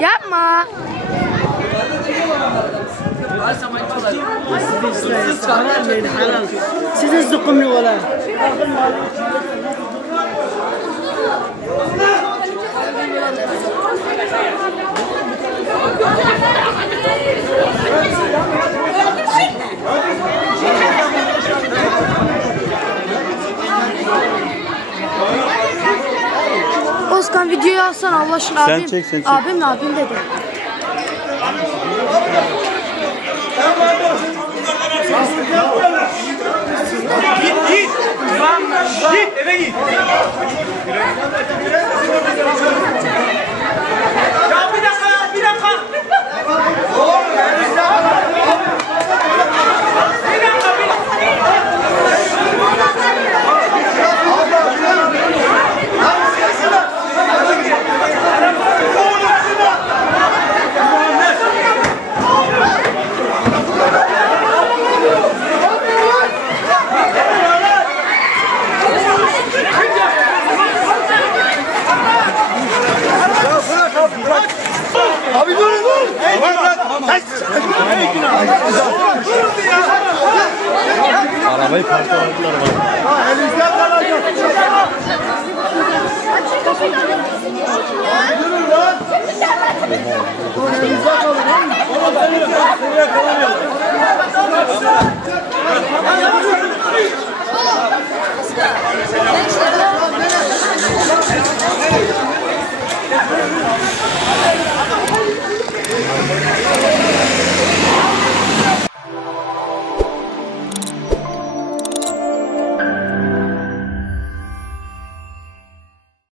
Yapma. Siz ازدقوني ولا Özkan videoyu alsana Allah aşkına abim. Sen çek. Abim dedi. Git eve git. Ya bir dakika. Abi dur. Arabayı parçaladılar bana. Elinizden kalacak. Durun lan. Elinizden kalın. Oğlum seni kalamıyorum.